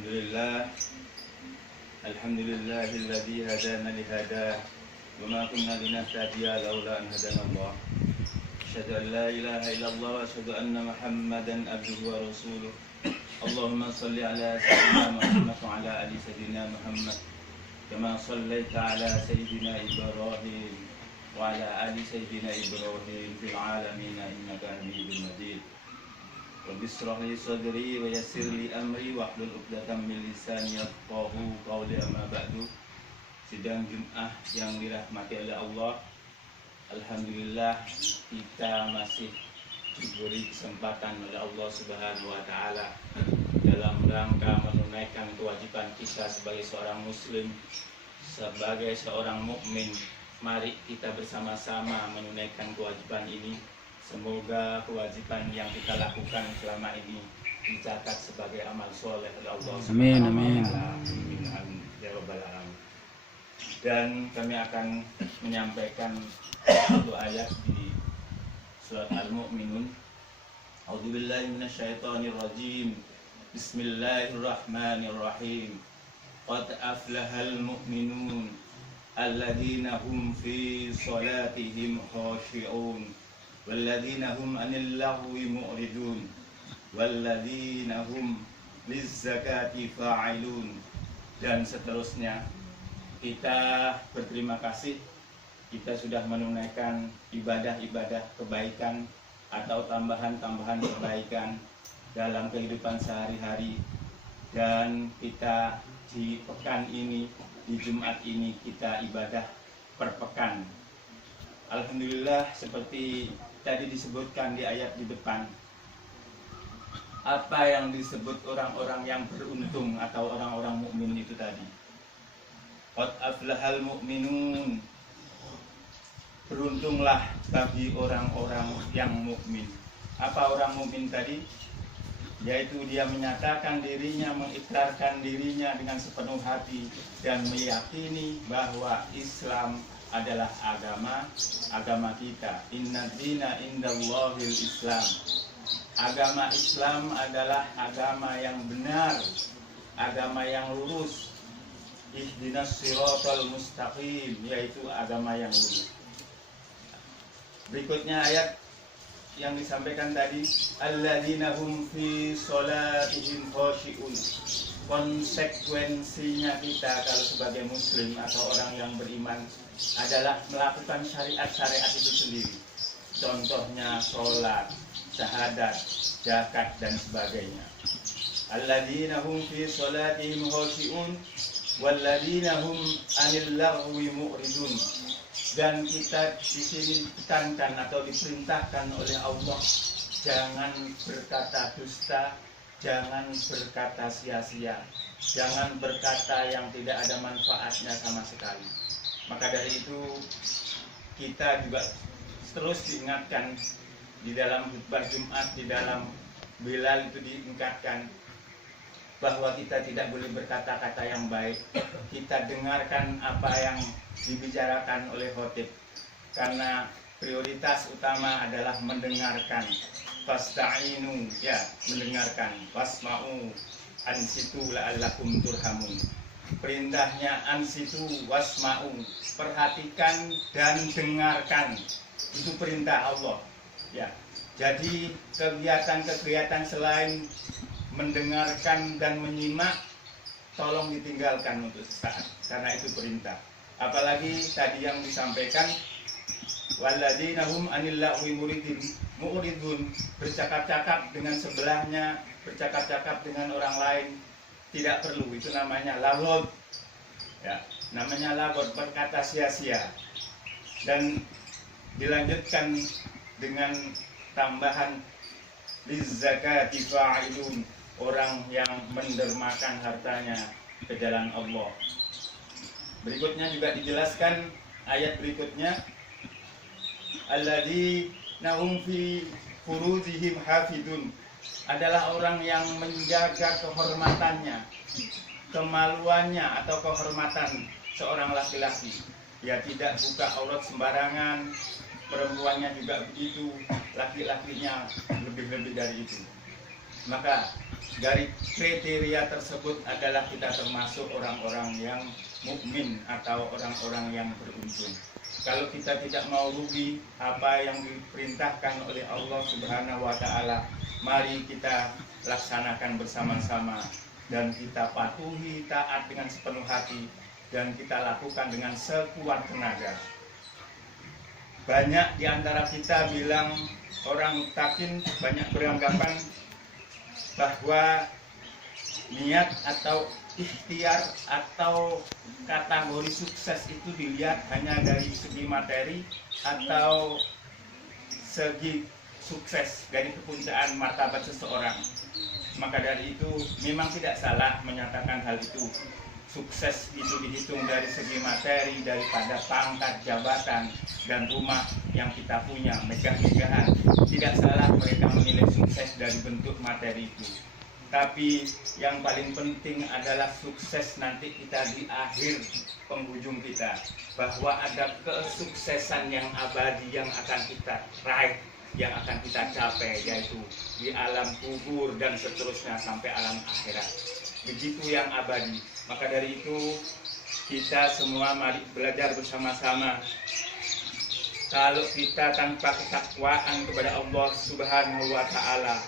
Alhamdulillah, alhamdulillahilladzi hadana lihada wa ma kunna linahtadiya laula an hadanallah. Asyhadu an la ilaha illallah wa asyhadu anna Muhammadan abduhu wa rasuluh. Allahumma shalli ala sayyidina Muhammad wa ala ali sayyidina Muhammad kama shallaita ala sayyidina Ibrahim wa ala ali sayyidina Ibrahim fil alamin innaka Hamidum Majid. Rabbi shrah li sadri wa yassir li amri wahlul 'uqdatam min lisani yafqahu qawli, amma ba'du. Sidang Jumat yang dirahmati oleh Allah, alhamdulillah kita masih diberi kesempatan oleh Allah Subhanahu wa taala dalam rangka menunaikan kewajiban kita sebagai seorang muslim, sebagai seorang mukmin. Mari kita bersama-sama menunaikan kewajiban ini. Semoga kewajiban yang kita lakukan selama ini dicatat sebagai amal soleh oleh Allah. Amin, amin. Ya Rabbal Alamin. Dan kami akan menyampaikan satu ayat di surat Al-Mu'minun. A'udzubillahi minasyaitonirrajim. Bismillahirrahmanirrahim. Qad aflahal mu'minun alladzina hum fi salatihim khashi'un walladzina hum 'anil lahwi mu'ridun walladzina hum lizzakati fa'ilun. Dan seterusnya. Kita berterima kasih, kita sudah menunaikan ibadah-ibadah kebaikan atau tambahan-tambahan kebaikan dalam kehidupan sehari-hari. Dan kita di pekan ini, di Jumat ini, kita ibadah per pekan. Alhamdulillah, seperti tadi disebutkan di ayat di depan, apa yang disebut orang-orang yang beruntung atau orang-orang mukmin itu tadi. Qad aflahal mu'minun, beruntunglah bagi orang-orang yang mukmin. Apa orang mukmin tadi? Yaitu dia menyatakan dirinya, mengikrarkan dirinya dengan sepenuh hati dan meyakini bahwa Islam adalah agama kita. Inna dina indallahil Islam. Agama Islam adalah agama yang benar, agama yang lurus. Ihdinas siratal mustaqim, yaitu agama yang lurus. Berikutnya ayat yang disampaikan tadi, alladzina hum fi sholatihim khashi'un. Konsekuensinya kita kalau sebagai muslim atau orang yang beriman adalah melakukan syariat-syariat itu sendiri. Contohnya sholat, syahadat, zakat dan sebagainya. Alladzina hum fi sholatihim khashi'un walladzina hum 'anil lagwi mu'ridun. Dan kita di sini ditekankan atau diperintahkan oleh Allah, jangan berkata dusta, jangan berkata sia-sia, jangan berkata yang tidak ada manfaatnya sama sekali. Maka dari itu kita juga terus diingatkan di dalam khutbah Jumat, di dalam Bilal itu diingatkan bahwa kita tidak boleh berkata-kata yang baik. Kita dengarkan apa yang dibicarakan oleh khotib, karena prioritas utama adalah mendengarkan. Fasta'inu, ya, mendengarkan. Wasma'u ansitu la'allakum turhamun. Perintahnya ansitu wasma'u, perhatikan dan dengarkan. Itu perintah Allah. Ya. Jadi kegiatan-kegiatan selain mendengarkan dan menyimak, tolong ditinggalkan untuk sesaat, karena itu perintah. Apalagi tadi yang disampaikan, walladzina hum 'anil lagwi mu'ridun, bercakap-cakap dengan sebelahnya, bercakap-cakap dengan orang lain, tidak perlu, itu namanya laghod. Ya, namanya laghod, berkata sia-sia. Dan dilanjutkan dengan tambahan lizzakati fa'ilun, orang yang mendermakan hartanya ke jalan Allah. Berikutnya juga dijelaskan ayat berikutnya, alladzina hum fi furujihim hafidun, adalah orang yang menjaga kehormatannya, kemaluannya atau kehormatan seorang laki-laki. Dia tidak buka aurat sembarangan, perempuannya juga begitu, laki-lakinya lebih-lebih dari itu. Maka dari kriteria tersebut adalah kita termasuk orang-orang yang mukmin atau orang-orang yang beruntung. Kalau kita tidak mau rugi apa yang diperintahkan oleh Allah Subhanahu wa taala, mari kita laksanakan bersama-sama dan kita patuhi taat dengan sepenuh hati dan kita lakukan dengan sekuat tenaga. Banyak di antara kita bilang orang mutakin banyak beranggapan bahwa niat atau ikhtiar atau kategori sukses itu dilihat hanya dari segi materi atau segi sukses dari kepuncaan martabat seseorang. Maka dari itu memang tidak salah menyatakan hal itu. Sukses itu dihitung dari segi materi, daripada pangkat, jabatan, dan rumah yang kita punya, megah-megahan. Tidak salah mereka menilai sukses dari bentuk materi itu. Tapi yang paling penting adalah sukses nanti kita di akhir penghujung kita. Bahwa ada kesuksesan yang abadi yang akan kita raih, yang akan kita capai, yaitu di alam kubur dan seterusnya sampai alam akhirat. Begitu yang abadi. Maka dari itu kita semua mari belajar bersama-sama. Kalau kita tanpa ketakwaan kepada Allah Subhanahu wa taala,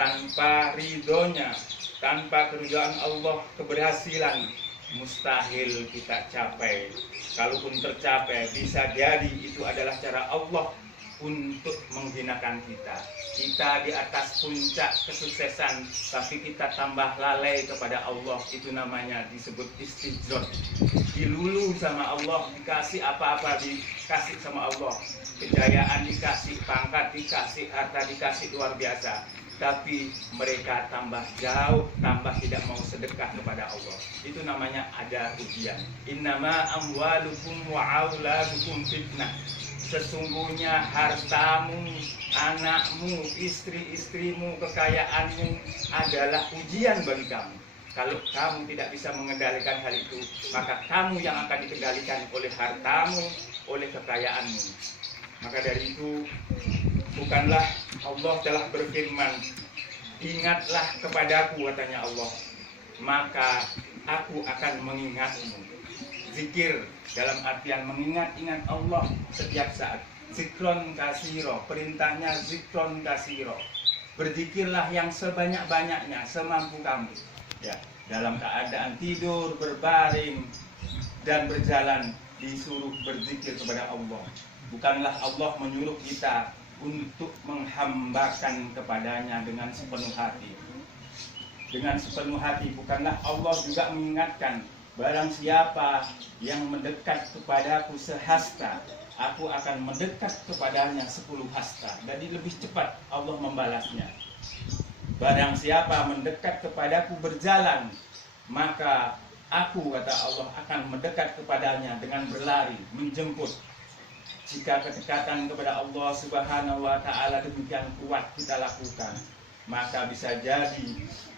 tanpa ridhonya, tanpa keridhaan Allah, keberhasilan mustahil kita capai. Kalaupun tercapai, bisa jadi itu adalah cara Allah untuk menghinakan kita. Kita di atas puncak kesuksesan, tapi kita tambah lalai kepada Allah. Itu namanya disebut istijor. Dilulu sama Allah, dikasih apa-apa dikasih sama Allah. Kejayaan dikasih, pangkat dikasih, harta dikasih luar biasa. Tapi mereka tambah jauh, tambah tidak mau sedekah kepada Allah. Itu namanya ada ujian. Innama amwalukum wa auladukum fitnah. Sesungguhnya hartamu, anakmu, istri-istrimu, kekayaanmu adalah ujian bagi kamu. Kalau kamu tidak bisa mengendalikan hal itu, maka kamu yang akan dikendalikan oleh hartamu, oleh kekayaanmu. Maka dari itu, bukanlah Allah telah berfirman, ingatlah kepadaku, katanya Allah, maka aku akan mengingatmu. Zikir dalam artian mengingat-ingat Allah setiap saat. Zikron kasiro, perintahnya zikron kasiro. Berzikirlah yang sebanyak-banyaknya, semampu kamu. Ya, dalam keadaan tidur, berbaring, dan berjalan disuruh berzikir kepada Allah. Bukanlah Allah menyuruh kita untuk menghambakan kepadanya dengan sepenuh hati. Dengan sepenuh hati, bukanlah Allah juga mengingatkan, barang siapa yang mendekat kepadaku sehasta, aku akan mendekat kepadanya 10 hasta. Jadi lebih cepat Allah membalasnya. Barang siapa mendekat kepadaku berjalan, maka aku, kata Allah, akan mendekat kepadanya dengan berlari, menjemput. Jika kedekatan kepada Allah Subhanahu wa taala demikian kuat kita lakukan, maka bisa jadi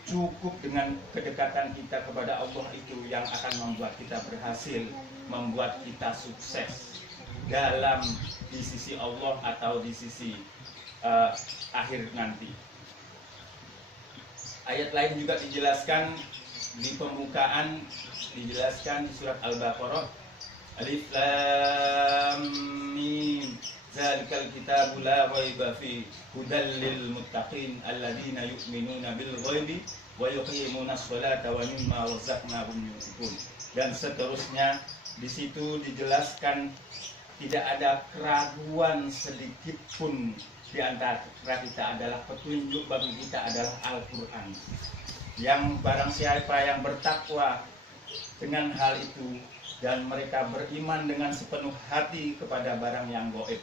cukup dengan kedekatan kita kepada Allah itu yang akan membuat kita berhasil, membuat kita sukses dalam di sisi Allah atau di sisi akhir nanti. Ayat lain juga dijelaskan di pembukaan, dijelaskan di surat Al-Baqarah, Alif Lam Mim, Zalikal kitabu la raiba fi hudal lil muttaqin alladzina yu'minuna bil ghaibi wa yuqimuna sholata wa mimma razaqnahum yunfiqun. Dan seterusnya di situ dijelaskan tidak ada keraguan sedikit pun di antara kita adalah petunjuk bagi kita adalah Al-Qur'an. Yang barang siapa yang bertakwa dengan hal itu dan mereka beriman dengan sepenuh hati kepada barang yang gaib,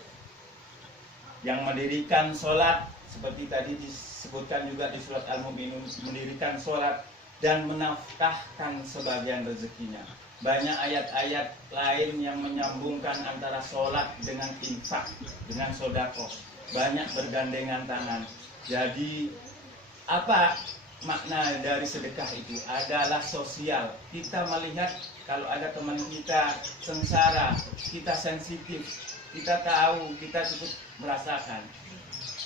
yang mendirikan sholat seperti tadi disebutkan juga di surat Al-Mu'minun, mendirikan sholat dan menafkahkan sebagian rezekinya. Banyak ayat-ayat lain yang menyambungkan antara sholat dengan infak, dengan sodako. Banyak bergandengan tangan. Jadi apa makna dari sedekah itu? Adalah sosial. Kita melihat kalau ada teman kita sengsara, kita sensitif, kita tahu, kita cukup merasakan.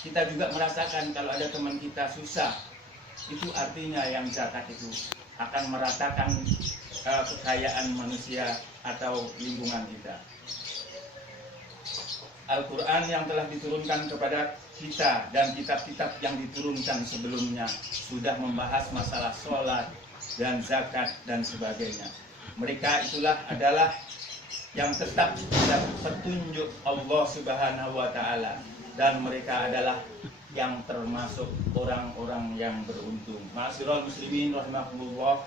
Kita juga merasakan kalau ada teman kita susah, itu artinya yang zakat itu akan meratakan kekayaan manusia atau lingkungan kita. Al-Quran yang telah diturunkan kepada kita dan kitab-kitab yang diturunkan sebelumnya sudah membahas masalah sholat dan zakat dan sebagainya. Mereka itulah adalah yang tetap pada petunjuk Allah Subhanahu wa Ta'ala, dan mereka adalah yang termasuk orang-orang yang beruntung. Ma'asyiral muslimin rahimakumullah.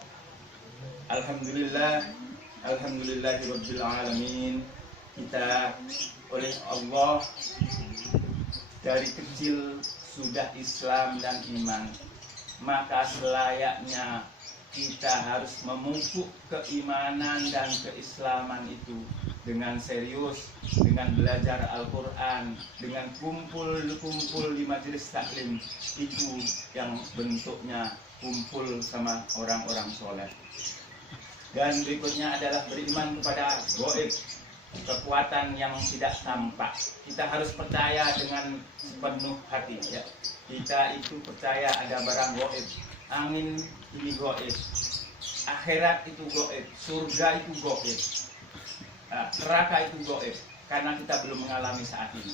Alhamdulillahirabbil alamin. Kita oleh Allah dari kecil sudah Islam dan iman, maka selayaknya kita harus memupuk keimanan dan keislaman itu dengan serius, dengan belajar Al-Quran, dengan kumpul-kumpul di majelis taklim, itu yang bentuknya kumpul sama orang-orang soleh. Dan berikutnya adalah beriman kepada gaib, kekuatan yang tidak tampak. Kita harus percaya dengan sepenuh hati, ya. Kita itu percaya ada barang gaib. Angin ini gaib, akhirat itu gaib, surga itu gaib, neraka itu gaib, karena kita belum mengalami saat ini.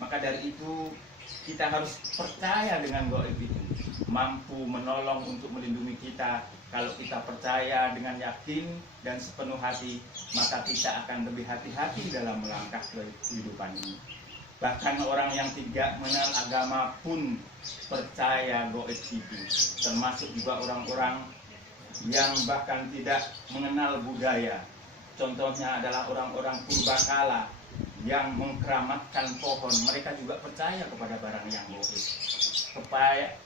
Maka dari itu kita harus percaya dengan gaib itu, mampu menolong untuk melindungi kita. Kalau kita percaya dengan yakin dan sepenuh hati, maka kita akan lebih hati-hati dalam melangkah kehidupan ini. Bahkan orang yang tidak mengenal agama pun percaya gaib itu, termasuk juga orang-orang yang bahkan tidak mengenal budaya. Contohnya adalah orang-orang purbakala yang mengkeramatkan pohon. Mereka juga percaya kepada barang yang gaib,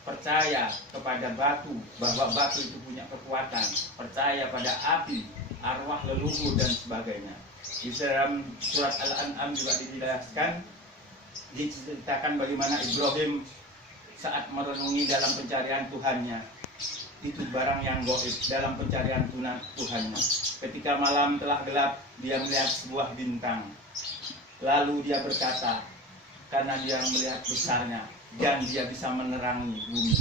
percaya kepada batu, bahwa batu itu punya kekuatan, percaya pada api, arwah leluhur dan sebagainya. Di dalam surat Al-An'am juga diceritakan bagaimana Ibrahim saat merenungi dalam pencarian Tuhannya, itu barang yang gaib dalam pencarian Tuhannya. Ketika malam telah gelap, dia melihat sebuah bintang, lalu dia berkata, karena dia melihat besarnya dan dia bisa menerangi bumi,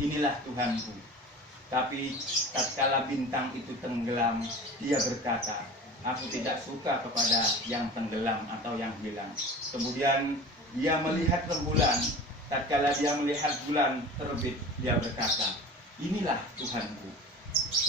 inilah Tuhanku. Tapi tatkala bintang itu tenggelam, dia berkata, aku tidak suka kepada yang tenggelam atau yang hilang. Kemudian dia melihat rembulan. Tatkala dia melihat bulan terbit, dia berkata, inilah Tuhanku.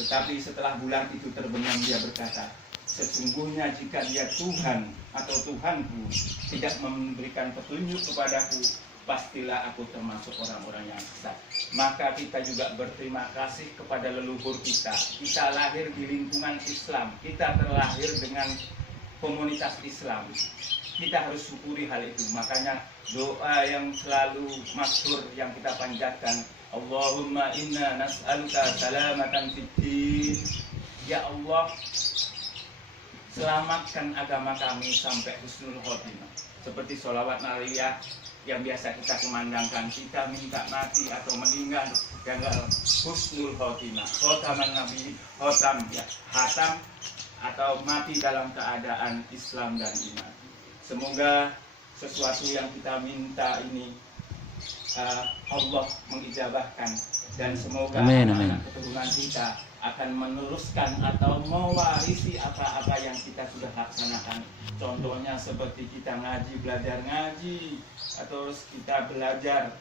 Tetapi setelah bulan itu terbenam, dia berkata, sesungguhnya jika dia Tuhan atau Tuhanku tidak memberikan petunjuk kepadaku, pastilah aku termasuk orang-orang yang sesat. Maka kita juga berterima kasih kepada leluhur kita. Kita lahir di lingkungan Islam, kita terlahir dengan komunitas Islam. Kita harus syukuri hal itu. Makanya doa yang selalu masyhur yang kita panjatkan, Allahumma inna nas'aluka salamatan fid din. Ya Allah, selamatkan agama kami sampai husnul khotimah. Seperti sholawat nariyah yang biasa kita kumandangkan, kita minta mati atau meninggal dengan husnul khotimah. Khotaman Nabi, khotam, ya, khatam atau mati dalam keadaan Islam dan iman. Semoga sesuatu yang kita minta ini Allah mengijabahkan, dan semoga anak keturunan kita akan meneruskan atau mewarisi apa-apa yang kita sudah laksanakan. Contohnya seperti kita belajar ngaji, atau kita belajar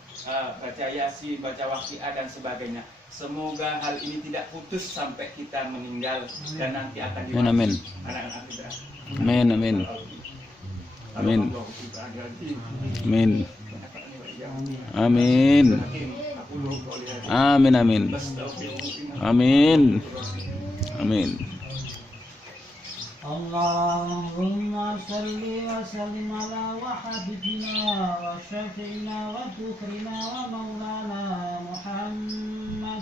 baca yasin, baca waqiah dan sebagainya. Semoga hal ini tidak putus sampai kita meninggal dan nanti akan diwarisi anak-anak kita. Amin, amin. Amin. Amin. Amin. Amin, amin. Amin. Amin. Allahumma salli wa sallim ala wa habibina wa syafi'ina wa tukrina wa maulana Muhammad